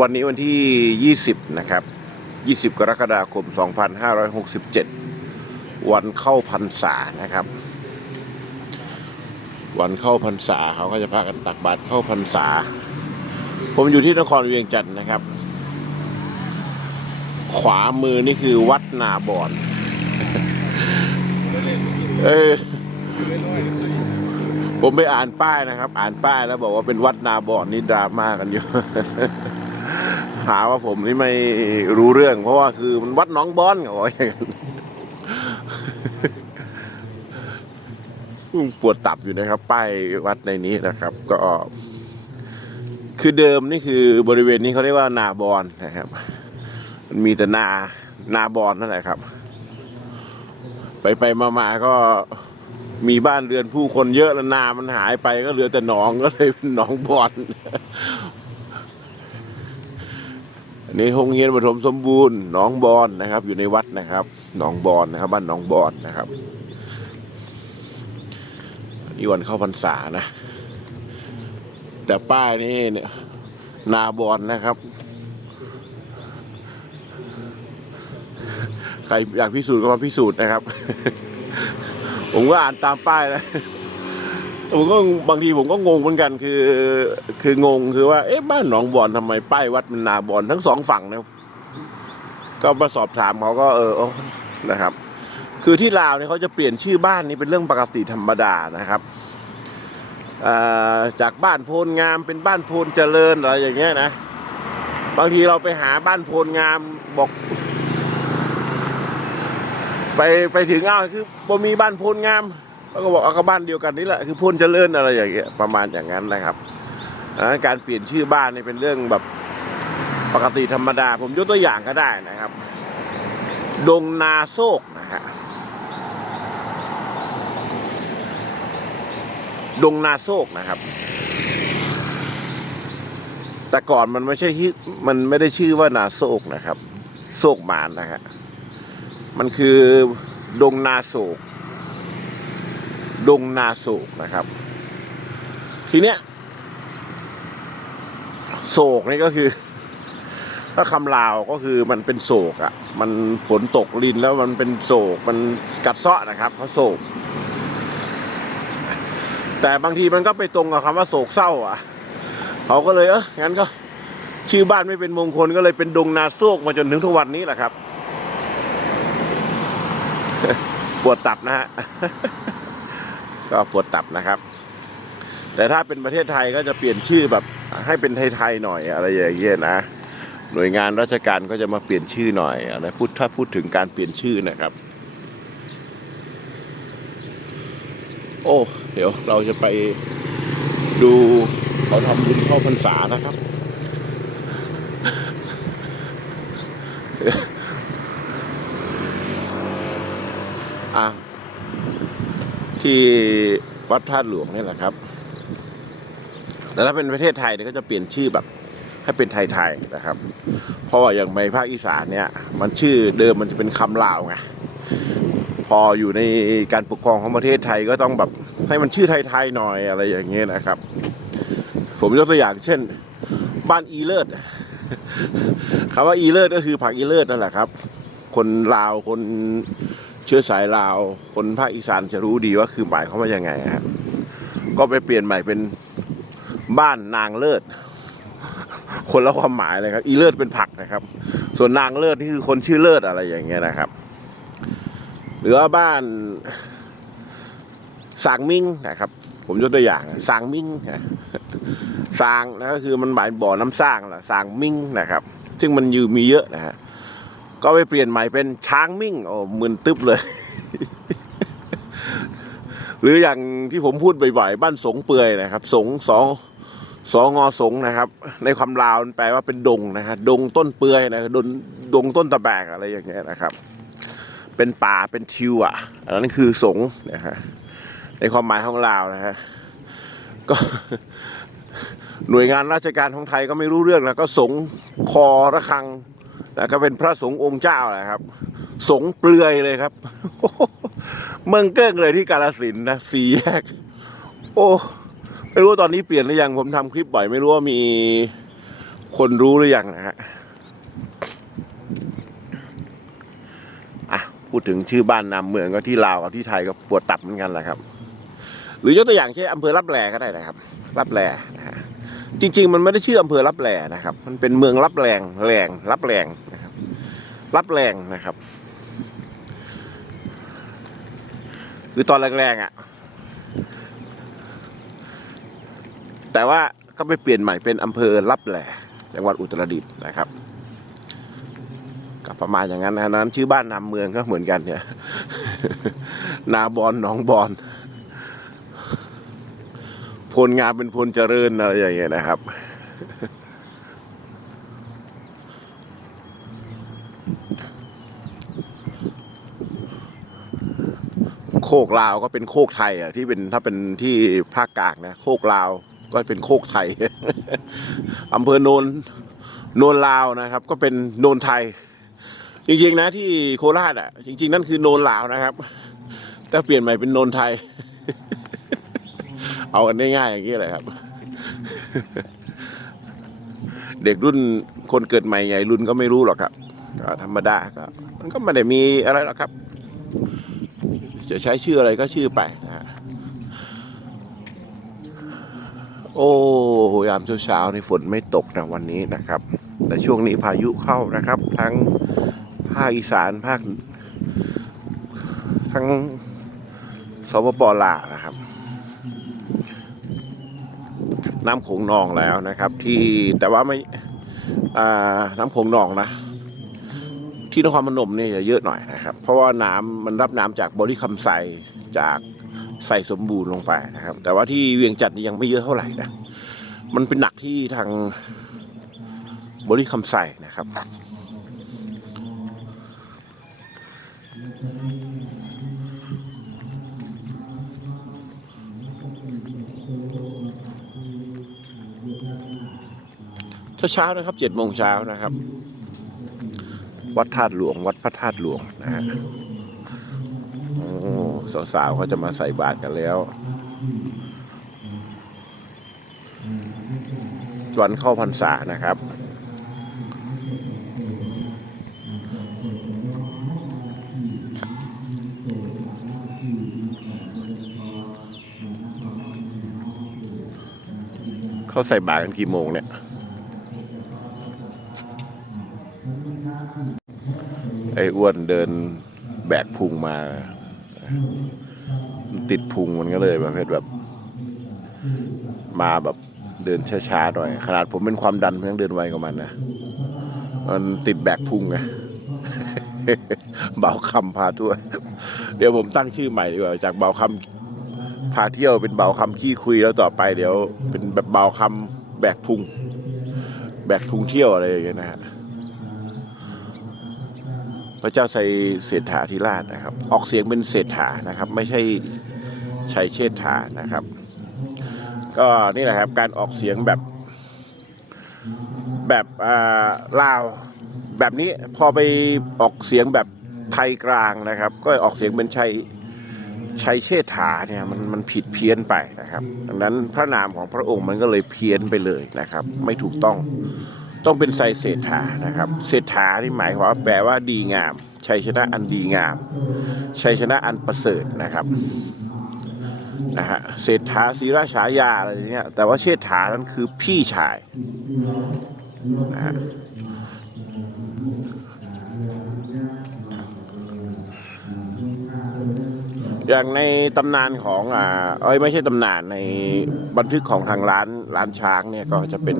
วันนี้วันที่ 20 นะครับ 20 กรกฎาคม 2567 วันเข้าพรรษานะครับ วันเข้าพรรษาเขาก็จะพากันตักบาตรเข้าพรรษา ผมอยู่ที่นครเวียงจันทร์นะครับ ขวามือนี่คือวัดนาบอนเออผมไปอ่านป้ายนะครับ อ่านป้ายแล้วบอกว่าเป็นวัดนาบอนนี่ดราม่ากันอยู่ หาว่าผมนี่ไม่รู้เรื่อง เพราะว่าคือมันวัดน้องบอนเขาบอกอย่างนั้นปวดตับอยู่นะครับ ป้ายวัดในนี้นะครับ ก็ คือเดิมนี่คือบริเวณนี้เขาเรียกว่านาบอนนะครับ มันมีแต่นานาบอนนั่นแหละครับ ไปไปมามาก็มีบ้านเรือนผู้คนเยอะแล้วนามันหายไปก็เหลือแต่หนองก็เลยเป็นหนองบอน นนี้โรงเรียนปฐมสมบูรณ์หนองบอนนะครับ อยู่ในวัดนะครับหนองบอนนะครับ บ้านหนองบอนนะครับนี่วันเข้าพรรษานะ แต่ป้ายนี่เนี่ยนาบอนนะครับ ใครอยากพิสูจน์ก็มาพิสูจน์นะครับ ผมก็อ่านตามป้ายนะ ผมก็บางทีผมก็งงเหมือนกันคือ คืองงคือว่าเอ๊ะบ้านหนองบอนทำไมป้ายวัดมันนาบอนทั้งสองฝั่งนะก็มาสอบถามเขาก็เออนะครับ คือที่ลาวเนี่ยเขาจะเปลี่ยนชื่อบ้านนี่เป็นเรื่องปกติธรรมดานะครับจากบ้านโพลงามเป็นบ้านโพลเจริญอะไรอย่างเงี้ยนะบางทีเราไปหาบ้านโพลงามบอก ไปไปถึงอ้าวคือบ่มีบ้านโพลงาม เขาก็บอกเอาก็บ้านเดียวกันนี่แหละคือโพลเจริญอะไรอย่างเงี้ยประมาณอย่างนั้นนะครับการเปลี่ยนชื่อบ้านนี่เป็นเรื่องแบบปกติธรรมดา ผมยกตัวอย่างก็ได้นะครับ ดงนาโซกนะฮะดงนาโซกนะครับ แต่ก่อนมันไม่ใช่ชื่อมันไม่ได้ชื่อว่านาโซกนะครับ โซกมานนะฮะมันคือดงนาโศก ดงนาโศกนะครับ ทีเนี้ยโศกนี่ก็คือ ถ้าคำลาวก็คือมันเป็นโศกอะ่ะ มันฝนตกลินแล้วมันเป็นโศก มันกัดเซาะนะครับเขาโศก แต่บางทีมันก็ไปตรงกับคำว่าโศกเศร้าอะเขาก็เลยเอองั้นก็ชื่อบ้านไม่เป็นมงคลก็เลยเป็นดงนาโศกมาจนถึงทุกวันนี้แหละครับ ปวดตับนะฮะ ก็ปวดตับนะครับ แต่ถ้าเป็นประเทศไทยก็จะเปลี่ยนชื่อแบบให้เป็นไทยๆหน่อยอะไรอย่างเงี้ยนะหน่วยงานราชการก็จะมาเปลี่ยนชื่อหน่อยนะพูดถ้าพูดถึงการเปลี่ยนชื่อนะครับ โอ้ เดี๋ยวเราจะไปดูเขาทำบุญเข้าพรรษานะครับ ที่วัดธาตุหลวงนี่แหละครับ แต่ถ้าเป็นประเทศไทยเนี่ยก็จะเปลี่ยนชื่อแบบให้เป็นไทยๆนะครับ เพราะว่าอย่างในภาคอีสานเนี่ย มันชื่อเดิมมันจะเป็นคำลาวไง พออยู่ในการปกครองของประเทศไทยก็ต้องแบบให้มันชื่อไทยๆหน่อยอะไรอย่างเงี้ยนะครับ ผมยกตัวอย่างเช่น บ้านอีเลิศคำว่าอีเลิศก็คือผักอีเลิศนั่นแหละครับ คนลาวคน ชื้อสายลาว คนภาคอีสานจะรู้ดีว่าคือหมายเขามว่ายังไงครับก็ไปเปลี่ยนใหม่เป็นบ้านนางเลิศ คนละความหมายเลยครับ อีเลิศเป็นผักนะครับ ส่วนนางเลิศนี่คือคนชื่อเลิศอะไรอย่างเงี้ยนะครับ หรือว่าบ้านสางมิงนะครับ ผมยกตัวอย่างสางมิงสางนะก็คือมันหมายบ่อน้ำสร้างแหละสางมิงนะครับ ซึ่งมันอยู่มีเยอะนะฮะ ก็ไปเปลี่ยนใหม่เป็นช้างมิ่งโอ้มึนตึ๊บเลย หรืออย่างที่ผมพูดบ่อยๆบ้านสงเปื่อยนะครับ สงสองสองอสงนะครับ ในความลาวแปลว่าเป็นดงนะครับดงต้นเปื่อยนะดงดงต้นตะแบกอะไรอย่างเงี้ยนะครับ เป็นป่าเป็นทิวอะอันนั้นคือสงนะฮะในความหมายของลาวนะฮะก็หน่วยงานราชการของไทยก็ไม่รู้เรื่องแล้วก็สงคอระฆัง แล้วก็เป็นพระสงฆ์องค์เจ้าแหละครับ สงเปลือยเลยครับ เมืองเกิ้งเลยที่กาลสินนะสี่แยก โอ้ไม่รู้ตอนนี้เปลี่ยนหรือยังผมทำคลิปบ่อยไม่รู้ว่ามีคนรู้หรือยังนะฮะอะพูดถึงชื่อบ้านนามเมืองก็ที่ลาวกับที่ไทยก็ปวดตับเหมือนกันแหละครับ หรือยกตัวอย่างเช่นอำเภอรับแลก็ได้นะครับ รับแลนะฮะ จริง ๆ มันไม่ได้ชื่ออำเภอรับแลนะครับ มันเป็นเมืองรับแรงแรงรับแรงนะครับรับแรงนะครับคือตอนแรงๆอะ แต่ว่าก็ไปเปลี่ยนใหม่เป็นอำเภอรับแหล่จังหวัดอุตรดิตถ์นะครับก็ประมาณอย่างนั้นนะนั้น ชื่อบ้านนามเมืองก็เหมือนกันเนี่ย นาบอนหนองบอน พลงามเป็นพลเจริญอะไรอย่างเงี้ยนะครับ โคกลาวก็เป็นโคกไทยอะที่เป็นถ้าเป็นที่ภาคกลางนะโคกลาวก็เป็นโคกไทยอำเภอโนนโนนลาวนะครับ ก็เป็นโนนไทย จริงๆนะที่โคราชอะ จริง ๆ นั่นคือโนนลาวนะครับ แต่เปลี่ยนใหม่เป็นโนนไทย เอากันง่ายๆอย่างนี้แหละครับ เด็กรุ่นคนเกิดใหม่ใหญ่รุ่นก็ไม่รู้หรอกครับก็ธรรมดาก็มันก็ไม่ได้มีอะไรหรอกครับ จะใช้ชื่ออะไรก็ชื่อไปนะฮะโอ้ยามเช้าๆในฝนไม่ตกนะวันนี้นะครับ แต่ช่วงนี้พายุเข้านะครับ ทั้งภาคอีสานภาคทั้งสปปลาว น้ำโขงนองแล้วนะครับ ที่แต่ว่าไม่น้ำโขงนองนะ ที่นครพนมเนี่ยจะเยอะหน่อยนะครับ เพราะว่าน้ำมันรับน้ำจากบริคำไซจากใส่สมบูรณ์ลงไปนะครับ แต่ว่าที่เวียงจันทร์ยังไม่เยอะเท่าไหร่นะมันเป็นหนักที่ทางบริคำไซนะครับ เช้าๆนะครับเจ็ดโมงเช้านะครับ วัดธาตุหลวง วัดพระธาตุหลวงนะฮะโอ้สาวๆเขาจะมาใส่บาตรกันแล้ว วันเข้าพรรษานะครับเขาใส่บาตรกันกี่โมงเนี่ย อ้อ้วนเดินแบกพุงมาติดพุงมันก็เลยประเภทแบบ มาแบบเดินช้าๆหน่อย ขนาดผมเป็นความดันผมยังเดินไวกว่ามันนะมันติดแบกพุงไงเบาคำพาทั่ว เดี๋ยวผมตั้งชื่อใหม่ดีกว่า จากเบาคำพาเที่ยวเป็นเบาคำขี้คุยแล้วต่อไปเดี๋ยว เป็นแบบเบาคำแบกพุง แบกพุงเที่ยวอะไรอย่างเงี้ยนะฮะ พระเจ้าใส่เศรษฐาธิราชนะครับ ออกเสียงเป็นเศรษฐานะครับ ไม่ใช่ชัยเชษฐานะครับ ก็นี่แหละครับการออกเสียงแบบแบบอ่าลาวแบบนี้พอไปออกเสียงแบบไทยกลางนะครับ ก็ออกเสียงเป็นชัยชัยเชษฐาเนี่ยมันมันผิดเพี้ยนไปนะครับ ดังนั้นพระนามของพระองค์มันก็เลยเพี้ยนไปเลยนะครับ ไม่ถูกต้อง ต้องเป็นไซเศรษฐานะครับเศรษฐาที่หมายความแปลว่าดีงาม ชัยชนะอันดีงาม ชัยชนะอันประเสริฐนะครับนะฮะเศรษฐาศีราชายาอะไรเนี้ยแต่ว่าเชษฐานั้นคือพี่ชายนะฮะอย่างในตำนานของอ่าเอ้ยไม่ใช่ตำนานในบันทึกของทางร้านร้านช้างเนี่ยก็จะเป็น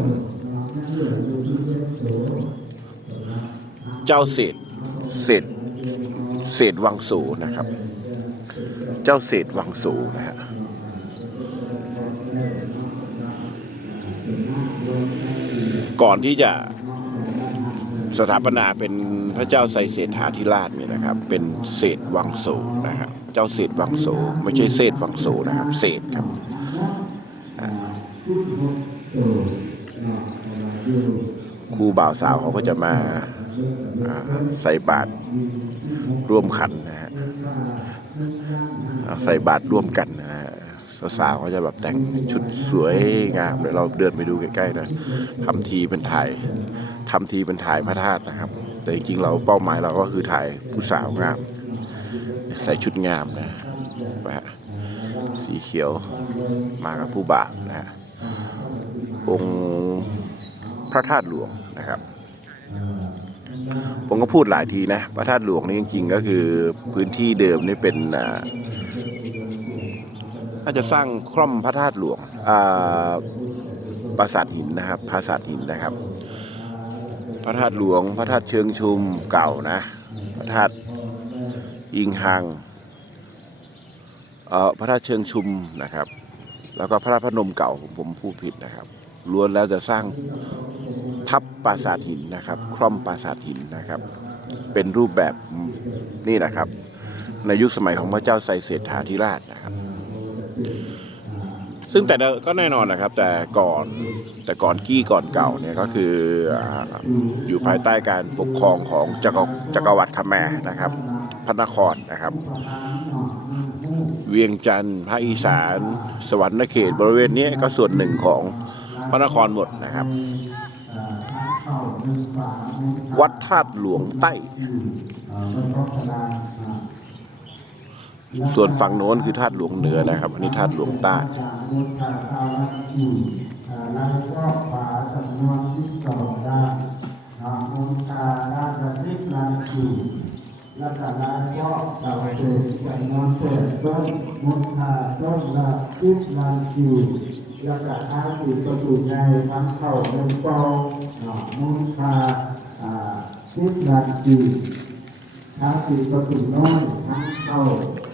เจ้าเศษเศษเศษวังสูนะครับ เจ้าเศษวังสูนะฮะก่อนที่จะสถาปนาเป็นพระเจ้าไซเศรษฐาธิราชเนี่ยนะครับ เป็นเศษวังสูนะครับเจ้าเศษวังสูไม่ใช่เศษวังสูนะครับ เศษครับอ่าคู่บ่าวสาวเขาก็จะมา ใส่บาตรร่วมขันนะฮะใส่บาตรร่วมกันนะฮะสาวๆเขาจะแบบแต่งชุดสวยงามเดี๋ยวเราเดินไปดูใกล้ๆนะทำทีเป็นถ่ายทำทีเป็นถ่ายพระธาตุนะครับ แต่จริงๆเราเป้าหมายเราก็คือถ่ายผู้สาวงาม ใส่ชุดงามนะนะฮะสีเขียวมากับผู้บ่าวนะฮะองค์พระธาตุหลวงนะครับ ผมก็พูดหลายทีนะพระธาตุหลวงนี่จริงๆ ก็คือพื้นที่เดิมนี่เป็นอ่าน่าจะสร้างคร่อมพระธาตุหลวงอ่าปราสาทหินนะครับปราสาทหินนะครับ พระธาตุหลวง พระธาตุเชิงชุมเก่านะ พระธาตุอิงหังเอ่อพระธาตุเชิงชุมนะครับ แล้วก็พระธาตุพนมเก่าผมผมพูดผิดนะครับล้วนแล้วจะสร้าง ทับปราสาทหินนะครับคร่อมปราสาทหินนะครับ เป็นรูปแบบนี่นะครับ ในยุคสมัยของพระเจ้าไซเศรษฐาธิราชนะครับ ซึ่งแต่ก็แน่นอนนะครับ แต่ก่อนแต่ก่อนกี้ก่อนเก่าเนี่ยก็คืออยู่ภายใต้การปกครองของจักรจักรวรรดิคแมนะครับพระนครนะครับ เวียงจันทร์ภาคอีสาน สวรรค์เขตบริเวณนี้ก็ส่วนหนึ่งของพระนครหมดนะครับ วัดธาตุหลวงใต้ ส่วนฝั่งโน้นคือธาตุหลวงเหนือนะครับ อันนี้ธาตุหลวงใต้แล้วก็ฝาจำนวนที่สองได้นางมุนตาด้านระดิบนันคิวแล้วก็แล้วก็ดาวเศษจำนวนเศษต้นมุนตาต้นละดิบนันคิวแล้วก็อาสีประตูในทั้งเข้าหนึ่งปอง มุนตาอ่าดิบนันคิวท้าสีประตูน้อยทั้งเข้า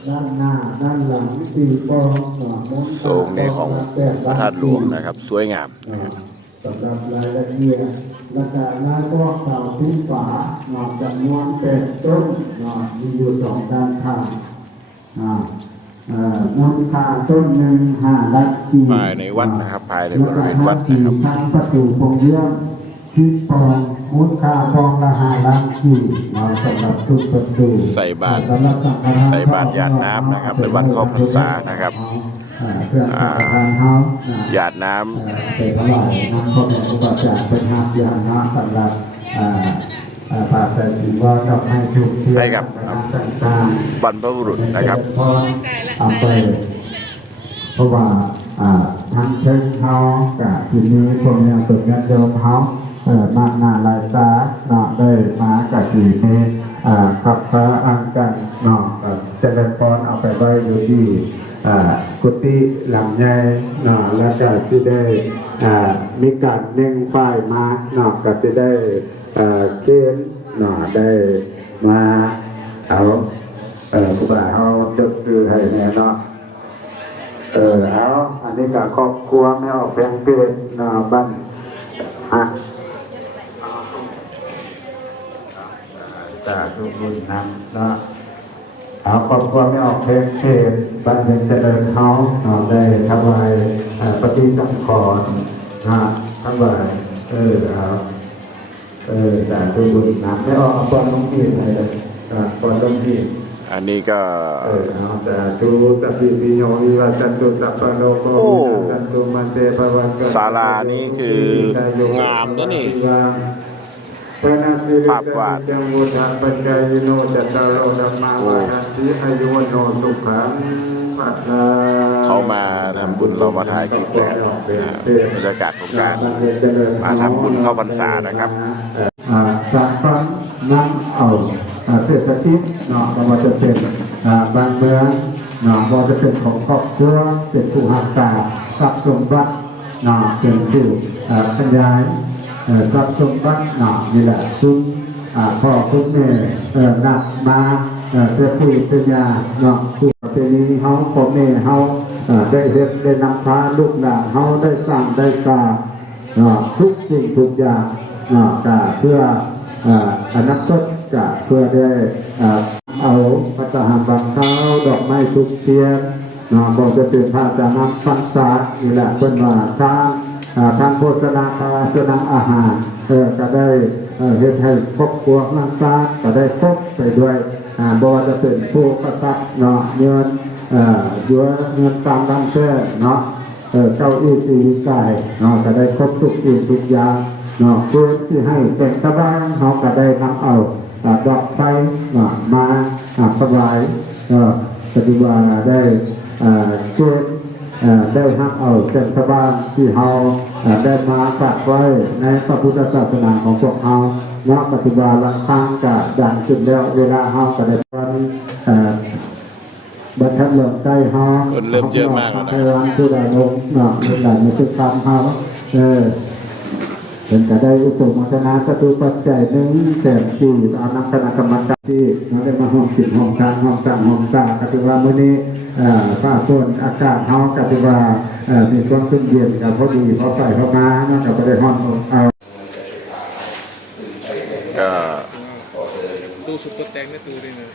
ด้านหน้าด้านหลังสี่กองสามมุนทรงนี้ของพระธาตุหลวงนะครับ สวยงามสำหรับรายละเอียดและการหน้าก็เสาที่ฝาหนอจำนวนเป็ดต้นหนอมีอยู่สองด้านข้างอ่าเอ่อมูลค่าต้นหนึ่งห้าลักขีภายในวัดนะครับภายในบริเวณวัดนะครับทั้งประตูพงเยี่ย มที่ปองมูลค่าปองละห้าลักขีหนอสำหรับทุกประตูใส่บาตรใส่บาตรหยาดน้ำนะครับในวันเข้าพรรษานะครับอ่าเพื่อสังฆทานเฮาอ่าหยาดน้ำเป็นพระบาทน้ำพระบรมราชาเป็นหาบอย่างน้ำสำหรับอ่าอ่าปราศจากว่าดอกไม้ทุกเทียนให้กับต่างบรรพบุรุษๆนะครับพอเอาไปเพราะว่าอ่าทางเชิงเฮากับที่นี้พวกเนี่ยเป็นญาติโยมเฮา เออมาหน้าลายตาเนาะได้มากับที่นี้อ่าขับพระอังกันเนาะก็เจริญพรเอาไปไว้อยู่ที่กุฏิหลังใหญ่เนาะแล้วก็ที่ได้มีการเน่งป้ายมาเนาะก็จะได้เกณฑ์เนาะได้มาเอาเออผู้บ่าวเอาจดคือให้แน่เนาะเออเอาอันนี้ก็ครอบครัวไม่ออกแปลงเป็นเนาะบ้านอะ จ้าทุกคนนำเนาะเอาครอบครัวไม่ออกเพลงเขตบ้านเพ็ญเจริญเขาเอาได้ถวายปฏิสังขรณ์นะถวายเออเอาเออจากทุกบุญน้ำไม่ออกเอาปอนลงที่ไหนเลยอ่าปอนลงที่อันนี้ก็เออเอาแต่ทุสัพพิปิโยวิวัชันตุสัพพะโลกโอ้วินัสสันตุมันเตภวันตุศาลานี่คืองามนะนี่ ภาพวาดจังวุฒาปัจจายโนจัตตารโอธรรมาวาทันติอายุวโนสุขังปัตตาเขามาทำบุญเรามาถ่ายคลิปนะครับบรรยากาศของการมาทำบุญเข้าพรรษานะครับอ่าจากฟังน้ำเอาอ่าเศรษฐกิจเนาะไม่ว่าจะเป็นอ่าบางเมืองเนาะไม่ว่าจะเป็นของครอบครัวเป็นผู้หักษาทรัพย์สมบัติเนาะเป็นผู้อ่าขยาย เอ่อทรัพย์สมบัติเนานี่แหละซึ่งอ่าพ่อคุณแม่เอ่อนักมาเอ่อเป็นผู้เป็นยาเนาะผู้เป็นนี้เฮาพ่อแม่เฮาได้เฮ็ดได้นำพาลูกหลานเฮาได้สร้างได้สร้างทุกสิ่งทุกอย่างเนาะก็เพื่ออนาคตก็เพื่อได้เอาพระทหารบางเท้าดอกไม้ทุกเทียนเนาะบอกจะเป็นพระจานังปันษานี่แหละเป็นว่าทาง ทางโฆษณาทางโฆษณาอาหารก็ได้เฮ็ดให้ครอบครัวนังซาก็ได้ครบไปด้วยบ่จะเป็นผู้กษัตริย์เนาะเงินเอ่อเยอะเงินตามบ้านแท้เนาะเก้าอี้ตีกายเนาะก็ได้ครบทุกสิ่งทุกอย่างเนาะเพื่อที่ให้เป็นตะบ้านเนาก็ได้นำเอาดอกไฟเนาะมาอ่าถวายเนาะปฏิบัติได้อ่าเกณฑ์อ่า ได้รับเอาเป็นตะบ้านที่เฮาอ่าได้มาฝากไว้ในพระพุทธศาสนาของพวกเฮาเนาะปฏิบัติละครั้งก็ดังขึ้นแล้วเวลาเฮาก็ได้วันอ่าบัตรทัดเหลืองใกล้เฮาคนเริ่มเยอะมากแล้วนะใร้านผู้ใดลงเนาะผู้ใดในสุดคำเฮาเออเป็นจะได้อุปโภคนาสตุปัจจัยหนึ่งแสนสี่เอานักคณะกรรมการที่เราได้มาห้องสิบห้องกลางห้องกลางห้องกลางก็ถือว่ามื้อนี้ เอ่อฟ้าฝนอากาศเฮาก็ถือว่าเอ่อมีความชุ่มเย็นกันพอดีพอใส่เข้ามาเนาะก็บ่ได้ฮ้อนอบเอาก็ตู้ซุปเปอร์แตงไม่ตู้ด้วยนะ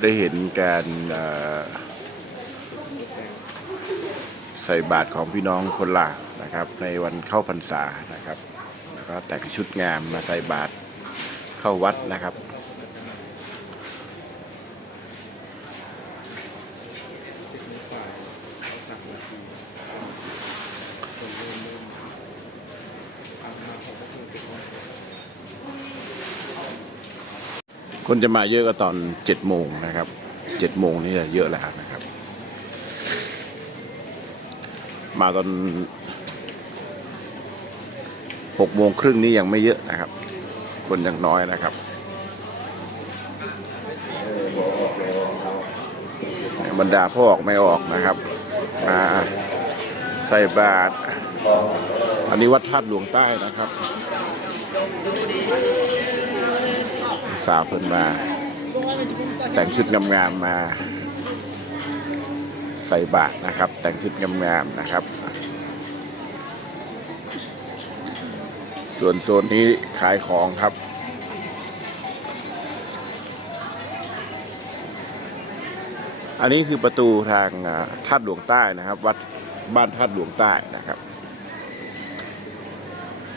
ได้เห็นการเอ่อใส่บาตรของพี่น้องคนลาวนะครับ ในวันเข้าพรรษานะครับแล้วก็แต่งชุดงามมาใส่บาตรเข้าวัดนะครับ เจ็ดโมงฝ่ายเขาสั่งนาทีคนเริ่มเริ่มอาบน้ำของพวกคุณเจ็ดโมง คนจะมาเยอะก็ตอนเจ็ดโมงนะครับเจ็ดโมงนี่จะเยอะแล้วนะครับ มาตอนหกโมงครึ่งนี่ยังไม่เยอะนะครับ คนยังน้อยนะครับบรรดาพ่อออกไม่ออกนะครับมาใส่บาตรอันนี้วัดธาตุหลวงใต้นะครับ สาวเพิ่นมา แต่งชุดงามๆมาใส่บาตรนะครับ แต่งชุดงามๆนะครับ ส่วนโซนนี้ขายของครับอันนี้คือประตูทางอ่าธาตุหลวงใต้นะครับ วัดบ้านธาตุหลวงใต้นะครับ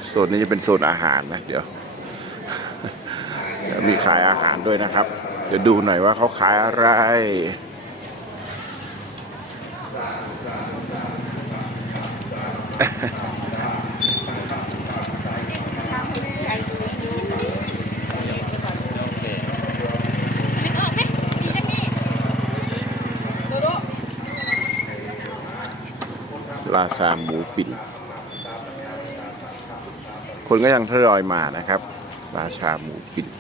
โซนนี้จะเป็นโซนอาหารนะเดี๋ยว เดี๋ยวมีขายอาหารด้วยนะครับ เดี๋ยวดูหน่อยว่าเขาขายอะไร ลาซาหมูปิ่น คนก็ยังทยอยมานะครับ ราชาหมูปิ่น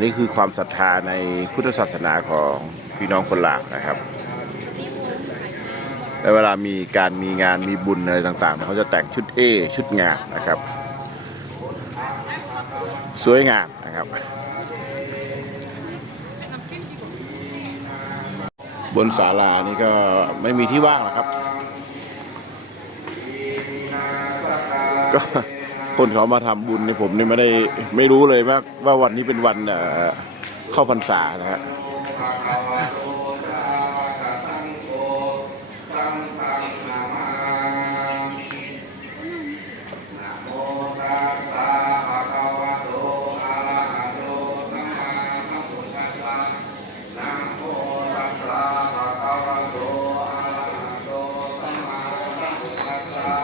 นนี้คือความศรัทธาในพุทธศาสนาของพี่น้องคนหลาวนะครับ และเวลามีการมีงานมีบุญอะไรต่างๆ เขาจะแต่งชุดเอชุดงามนะครับ สวยงามนะครับ บนศาลานี่ก็ไม่มีที่ว่างหรอกครับก็ คนเขามาทำบุญในยผมนี่ไม่ได้ไม่รู้เลยว่าว่าวันนี้เป็นวันเข้าพรรษานะฮะ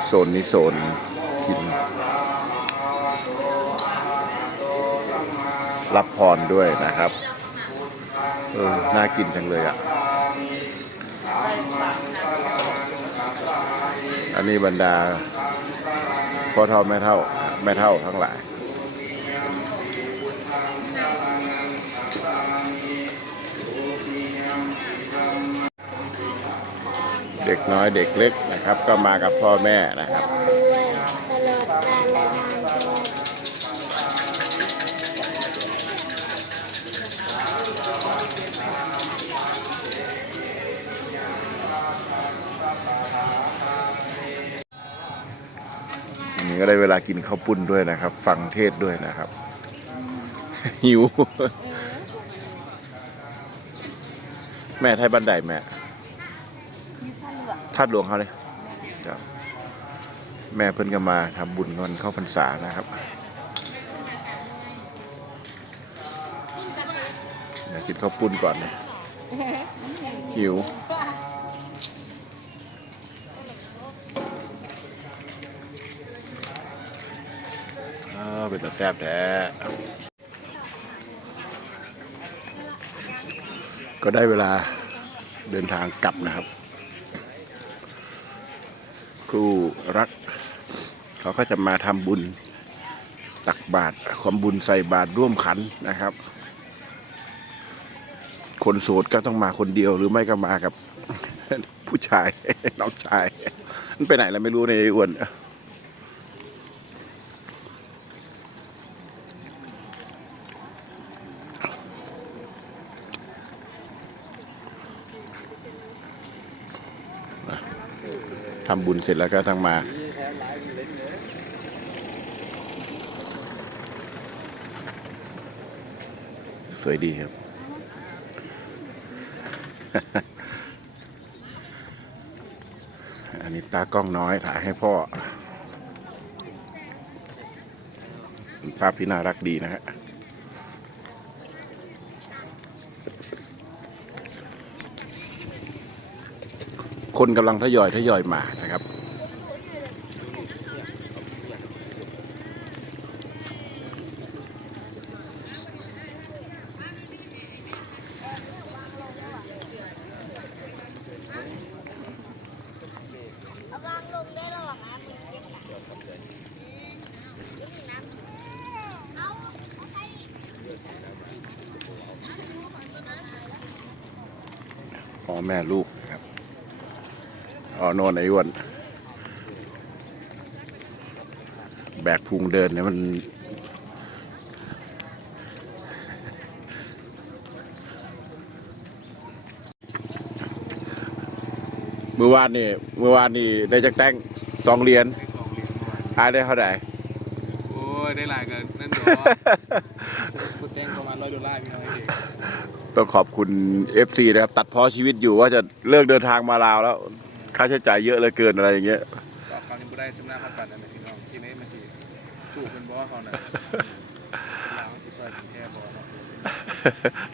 โซนนี้โซน รับพรด้วยนะครับ เออ น่ากินจังเลยอะ อันนี้บรรดาพ่อเท่าแม่เท่าแม่เท่าทั้งหลายเด็กน้อยเด็กเล็กนะครับ ก็มากับพ่อแม่นะครับ ก็ได้เวลากินข้าวปุ้นด้วยนะครับ ฟังเทศด้วยนะครับ หิว แม่ไทยบันไดแม่ทัดหลวงเขาเลยครับแม่เพิ่นก็มาทำบุญกันเข้าพรรษานะครับอยากกินข้าวปุ้นก่อนนะหิว อ้าว เป็นตาแซ่บแท้ก็ได้เวลาเดินทางกลับนะครับ ครูรัก เขาก็จะมาทำบุญตักบาตรความบุญใส่บาตรร่วมขันนะครับ คนโสดก็ต้องมาคนเดียวหรือไม่ก็มากับ ผู้ชาย น้องชาย มันไปไหนแล้วไม่รู้ในอ้วน ทำบุญเสร็จแล้วก็ต้งมา สวยดีครับ อันนี้ตากล้องน้อยถ่ายให้พ่อภาพที่น่ารักดีนะฮะ คนกำลังทยอยทยอยมานะครับ พ่อแม่ลูกนะครับอ๋อโน่น ไอ้อ้วนแบกพุงเดินเนี่ยมันเมื่อวานนี่เมื่อวานนี่ได้จักแต้งสองเหรียญได้สองเหรียญเมื่อวานอายได้เท่าไหร่โอ้ยได้หลายเกินนั่นเดี๋ยวกูแต่งประมาณร้อยดอลลาร์พี่น้องเองต้องขอบคุณ FC นะครับ ตัดเพอชีวิตอยู่ว่าจะเลิกเดินทางมาลาวแล้ว ค่าใช้จ่ายเยอะเหลือเกินอะไรอย่างเงี้ยก็คราวนี้กูได้สำนักพันปันนั่นนะพี่น้องที่นี้มาสิสู้เป็นบอสเขานะลาวสิซอยเป็นแค่บอสเนาะ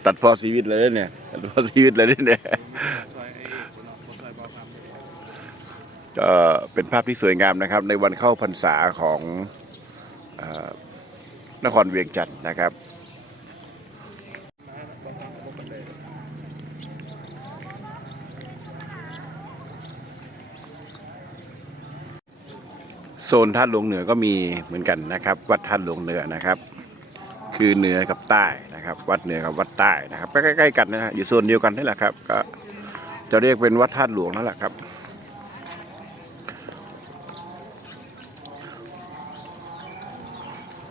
ตัดเพอชีวิตเลยเนี่ยตัดเพอชีวิตเลยเนี่ยซอยไอ้เอกเนาะบ่ซอยบอสครับก็เป็นภาพที่สวยงามนะครับ ในวันเข้าพรรษาของเออนครเวียงจันทร์นะครับ ซนท่าตุหลวงเหนือก็มีเหมือนกันนะครับ วัดท่าตุหลวงเหนือนะครับ คือเหนือกับใต้นะครับ วัดเหนือกับวัดใต้นะครับใกล้ๆกันนะฮะอยู่โซนเดียวกันนี่แหละครับก็จะเรียกเป็นวัดท่าตุหลวงนั่นแหละครับ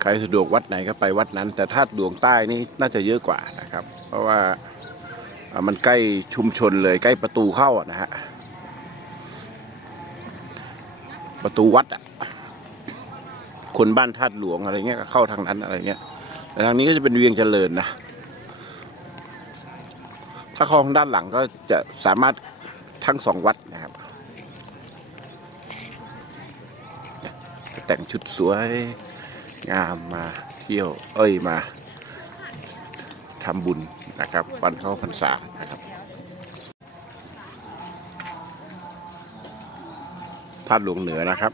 ใครสะดวกวัดไหนก็ไปวัดนั้น แต่ถ้าดวงใต้นี่น่าจะเยอะกว่านะครับ เพราะว่ามันใกล้ชุมชนเลยใกล้ประตูเข้านะฮะประตูวัดอะ คนบ้านธาตุหลวงอะไรเงี้ยก็เข้าทางนั้นอะไรเงี้ยแต่ทางนี้ก็จะเป็นเวียงเจริญนะ ถ้าเข้าทางด้านหลังก็จะสามารถทั้งสองวัดนะครับ แต่งชุดสวยงามมาเที่ยว เอ้ยมาทำบุญนะครับวันเข้าพรรษานะครับท่าตุหลวงเหนือนะครับ